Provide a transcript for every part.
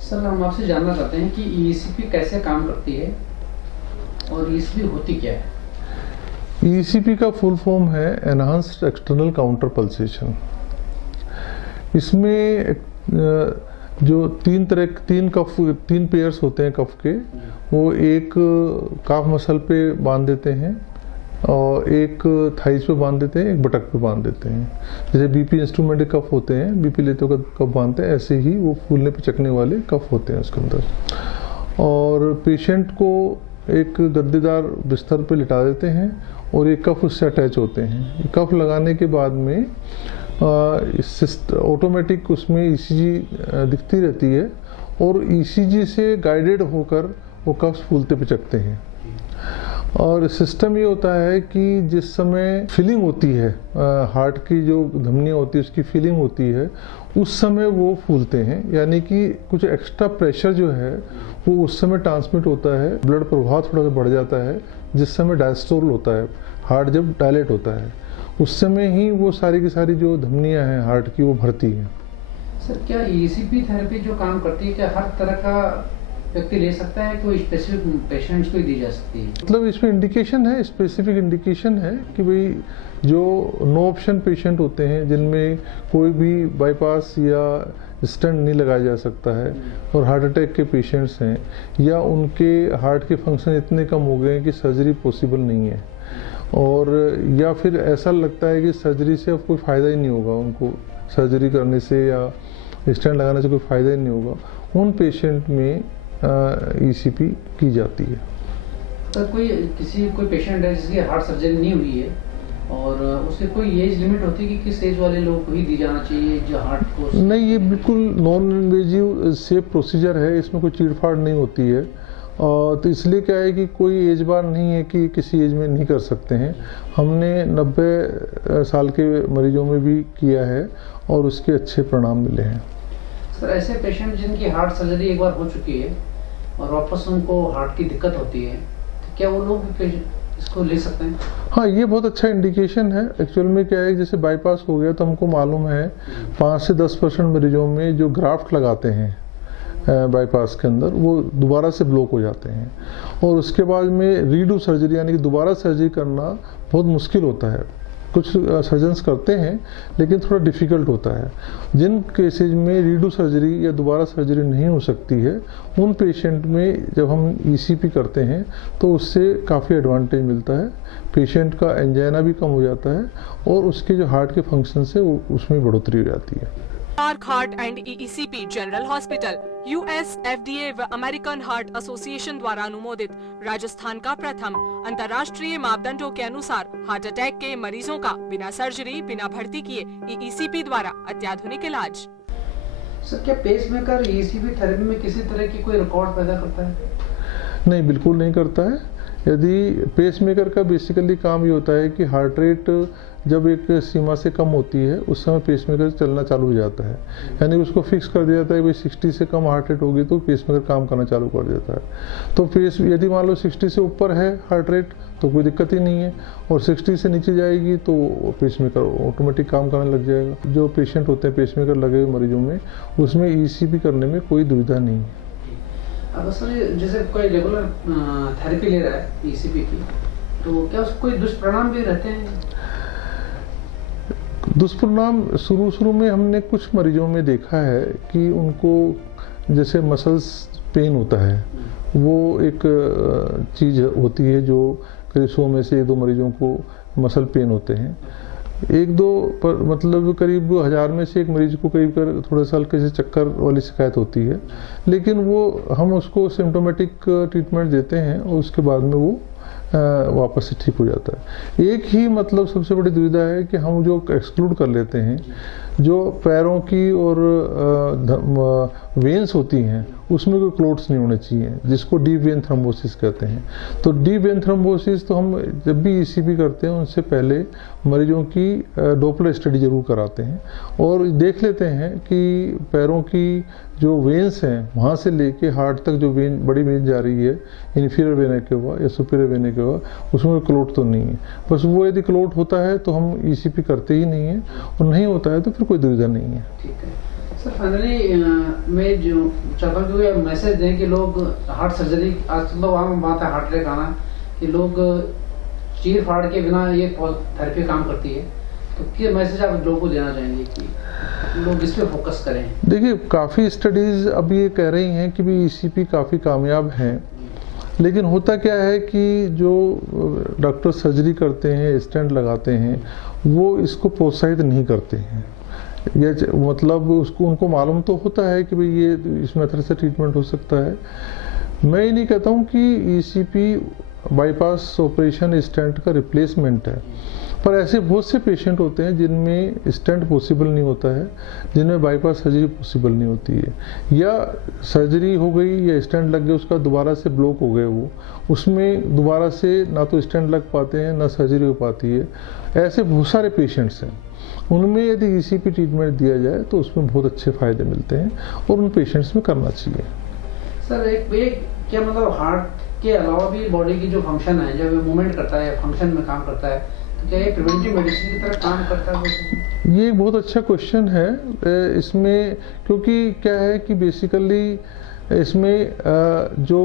Sir, हम आपसे जानना चाहते हैं कि ईसीपी कैसे काम करती है और ईसीपी होती क्या है? ईसीपी का फुल फॉर्म है एनहांस्ड एक्सटर्नल काउंटर पल्सेशन। इसमें जो तीन पेयर्स होते हैं कफ के, वो एक काफ मसल पे बांध देते हैं और एक थाइस पे बांध देते हैं, एक बटक पे बांध देते हैं। जैसे बीपी इंस्ट्रूमेंट के कफ होते हैं, बीपी लेते हुए कफ बांधते हैं, ऐसे ही वो फूलने पिचकने वाले कफ होते हैं उसके अंदर। और पेशेंट को एक गद्देदार बिस्तर पे लिटा देते हैं और ये कफ उससे अटैच होते हैं। कफ लगाने के बाद में ऑटोमेटिक उसमें ईसीजी दिखती रहती है और ईसीजी से गाइडेड होकर वो कफ फूलते पिचकते हैं। और सिस्टम ये होता है कि जिस समय फीलिंग होती है, हार्ट की जो धमनियाँ होती है उसकी फीलिंग होती है, उस समय वो फूलते हैं। यानी कि कुछ एक्स्ट्रा प्रेशर जो है वो उस समय ट्रांसमिट होता है, ब्लड प्रवाह थोड़ा सा बढ़ जाता है, जिस समय डायस्टोल होता है, हार्ट जब डायलेट होता है उस समय ही वो सारी की सारी जो धमनियाँ हैं हार्ट की वो भरती हैं। सर, क्या ईसीपी थेरेपी जो काम करती है क्या हर तरह का व्यक्ति ले सकता है, कोई स्पेसिफिक पेशेंट्स को ही दी जा सकती है? मतलब इसमें इंडिकेशन है, स्पेसिफिक इंडिकेशन है कि भाई जो नो ऑप्शन पेशेंट होते हैं, जिनमें कोई भी बाईपास या स्टेंट नहीं लगाया जा सकता है और हार्ट अटैक के पेशेंट्स हैं, या उनके हार्ट के फंक्शन इतने कम हो गए हैं कि सर्जरी पॉसिबल नहीं है, और या फिर ऐसा लगता है कि सर्जरी से अब कोई फ़ायदा ही नहीं होगा, उनको सर्जरी करने से या स्टेंट लगाने से कोई फ़ायदा ही नहीं होगा, उन पेशेंट में ईसीपी की जाती है। सर, कोई पेशेंट है जिसकी हार्ट सर्जरी नहीं हुई है और उससे कोई एज लिमिट होती है कि किस एज वाले लोगों को ही दी जाना चाहिए जो हार्ट को? नहीं, ये बिल्कुल नॉन इन्वेजिव सेफ प्रोसीजर है, इसमें कोई चीड़फाड़ नहीं होती है। और तो इसलिए क्या है कि कोई एज बार नहीं है कि किसी एज में नहीं कर सकते हैं। हमने 90 साल के मरीजों में भी किया है और उसके अच्छे परिणाम मिले हैं। सर, ऐसे पेशेंट जिनकी हार्ट सर्जरी एक बार हो चुकी है और वापस उनको हार्ट की दिक्कत होती है, तो क्या वो लोग इसको ले सकते हैं? हाँ, ये बहुत अच्छा इंडिकेशन है। एक्चुअल में क्या है, जैसे बाईपास हो गया तो हमको मालूम है 5 से 10% मरीजों में जो ग्राफ्ट लगाते हैं बाईपास के अंदर, वो दोबारा से ब्लॉक हो जाते हैं और उसके बाद में रीडू सर्जरी यानी कि दोबारा सर्जरी करना बहुत मुश्किल होता है। कुछ सर्जन्स करते हैं लेकिन थोड़ा डिफ़िकल्ट होता है। जिन केसेज में रीडू सर्जरी या दोबारा सर्जरी नहीं हो सकती है, उन पेशेंट में जब हम ईसीपी करते हैं तो उससे काफ़ी एडवांटेज मिलता है। पेशेंट का एंजाइना भी कम हो जाता है और उसके जो हार्ट के फंक्शन से उसमें बढ़ोतरी हो जाती है। Clark Heart and EECP general hospital US FDA व अमेरिकन हार्ट एसोसिएशन द्वारा अनुमोदित राजस्थान का प्रथम अंतर्राष्ट्रीय मापदंडों के अनुसार हार्ट अटैक के मरीजों का बिना सर्जरी बिना भर्ती किए EECP द्वारा अत्याधुनिक इलाज। सर, क्या पेसमेकर ईसीपी थेरेपी में किसी तरह की कोई रिकॉर्ड पैदा करता है? नहीं, बिल्कुल नहीं करता है। यदि पेसमेकर का बेसिकली काम ये होता है कि हार्ट रेट जब एक सीमा से कम होती है उस समय पेसमेकर चलना चालू हो जाता है, यानी उसको फिक्स कर दिया जाता है कि 60 से कम हार्ट रेट होगी तो पेसमेकर काम करना चालू कर देता है। तो यदि मान लो 60 से ऊपर है हार्ट रेट तो कोई दिक्कत ही नहीं है, और 60 से नीचे जाएगी तो पेसमेकर ऑटोमेटिक काम करने लग जाएगा। जो पेशेंट होते हैं पेसमेकर लगे हुए मरीजों में, उसमें ईसीपी करने में कोई दुविधा नहीं है। अब सर, जैसे कोई रेगुलर थेरेपी ले रहा है ईसीपी की, तो क्या उसको कोई दुष्परिणाम भी रहते हैं? दुष्परिणाम शुरू में हमने कुछ मरीजों में देखा है कि उनको जैसे मसल्स पेन होता है, वो एक चीज़ होती है जो करीब 100 में से 1-2 मरीजों को मसल पेन होते हैं। 1-2 पर मतलब करीब 1000 में से एक मरीज को करीब थोड़े साल के चक्कर वाली शिकायत होती है, लेकिन वो हम उसको सिम्टोमेटिक ट्रीटमेंट देते हैं और उसके बाद में वो वापस से ठीक हो जाता है। एक ही मतलब सबसे बड़ी दुविधा है कि हम जो एक्सक्लूड कर लेते हैं, जो पैरों की और वेन्स होती हैं उसमें कोई क्लोट्स नहीं होने चाहिए, जिसको डीप वेन थ्रोम्बोसिस कहते हैं। तो डीप वेन थ्रोम्बोसिस तो हम जब भी ईसीपी करते हैं उनसे पहले मरीजों की डोपलर स्टडी जरूर कराते हैं और देख लेते हैं कि पैरों की जो वेन्स हैं वहाँ से लेके हार्ट तक जो वेन, बड़ी वेन जा रही है, इन्फीरियर वेना केवा या सुपीरियर वेना केवा, उसमें क्लोट तो नहीं है। बस वो यदि क्लोट होता है तो हम ईसीपी करते ही नहीं है, और नहीं होता है तो फिर कोई दुविधा नहीं है। ठीक है सर, फाइनली मैं जो चाहता हूँ कि मैसेज दें कि लोग हार्ट सर्जरी, आज तो आम बात है हार्ट अटैक आना, कि लोग चीर फाड़ के बिना ये थेरेपी काम करती है, तो क्या मैसेज आप लोगों को देना चाहेंगे कि लोग इस पे फोकस करें? देखिए, काफ़ी स्टडीज़ अब ये कह रही हैं कि भी ईसीपी काफ़ी कामयाब हैं, लेकिन होता क्या है कि जो डॉक्टर सर्जरी करते हैं, स्टेंट लगाते हैं, वो इसको प्रोत्साहित नहीं करते हैं। या मतलब उसको, उनको मालूम तो होता है कि भाई ये इस मेथड से ट्रीटमेंट हो सकता है। मैं ये नहीं कहता हूँ कि ईसीपी बाईपास ऑपरेशन स्टेंट का रिप्लेसमेंट है, पर ऐसे बहुत से पेशेंट होते हैं जिनमें स्टेंट पॉसिबल नहीं होता है, जिनमें बाईपास सर्जरी पॉसिबल नहीं होती है, या सर्जरी हो गई या स्टेंट लग गया, उसका दोबारा से ब्लॉक हो गए, वो उसमें दोबारा से ना तो स्टेंट लग पाते हैं ना सर्जरी हो पाती है। ऐसे बहुत सारे पेशेंट्स हैं, उनमें यदि ईसीपी ट्रीटमेंट दिया जाए तो उसमें बहुत अच्छे फ़ायदे मिलते हैं और उन पेशेंट्स में करना चाहिए। सर एक क्या मतलब हार्ट के अलावा भी बॉडी की जो फंक्शन है, जब मूवमेंट करता है, फंक्शन में काम करता है, तो क्या ये प्रिवेंटिव मेडिसिन की तरह काम करता है? ये एक बहुत अच्छा क्वेश्चन है इसमें, क्योंकि क्या है कि बेसिकली इसमें जो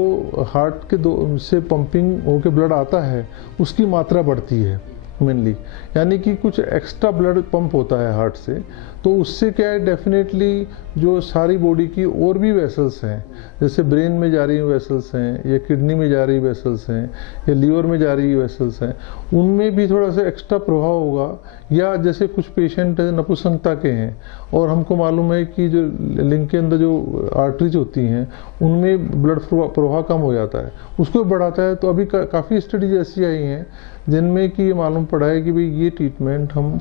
हार्ट के से पंपिंग होकर ब्लड आता है उसकी मात्रा बढ़ती है मेनली, यानी कि कुछ एक्स्ट्रा ब्लड पंप होता है हार्ट से, तो उससे क्या है डेफिनेटली जो सारी बॉडी की और भी वेसल्स हैं, जैसे ब्रेन में जा रही वेसल्स हैं या किडनी में जा रही वेसल्स हैं या लीवर में जा रही वेसल्स हैं, उनमें भी थोड़ा सा एक्स्ट्रा प्रभाव होगा। या जैसे कुछ पेशेंट नपुंसकता के हैं और हमको मालूम है कि जो लिंग के अंदर जो आर्टरीज होती हैं उनमें ब्लड प्रवाह कम हो जाता है, उसको बढ़ाता है। तो अभी काफ़ी स्टडीज ऐसी आई हैं जिनमें कि ये मालूम पड़ा है कि भाई ये ट्रीटमेंट हम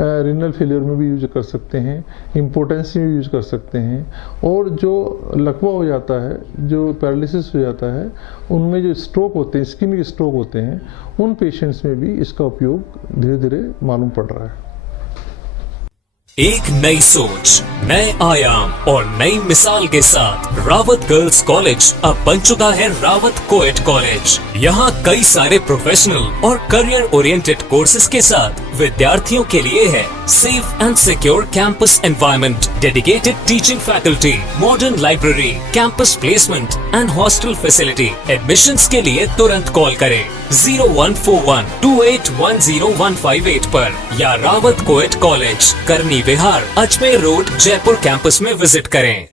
रीनल फेलियर में भी यूज कर सकते हैं, इम्पोर्टेंसी में यूज कर सकते हैं, और जो लकवा हो जाता है, जो पैरालिसिस हो जाता है, उनमें जो स्ट्रोक होते हैं, इस्कीमिक स्ट्रोक होते हैं, उन पेशेंट्स में भी इसका उपयोग धीरे धीरे मालूम पड़ रहा है। एक नई सोच, नए आयाम और नई मिसाल के साथ रावत गर्ल्स कॉलेज अब बन चुका है रावत कोएड कॉलेज। यहाँ कई सारे प्रोफेशनल और करियर ओरिएंटेड कोर्सेज के साथ विद्यार्थियों के लिए है safe and secure campus environment, dedicated teaching faculty, modern library, campus placement and hostel facility. Admissions के लिए तुरंत कॉल करें 0141281015 पर या रावत कोएड कॉलेज, करनी विहार, अजमेर रोड, जयपुर कैंपस में विजिट करें।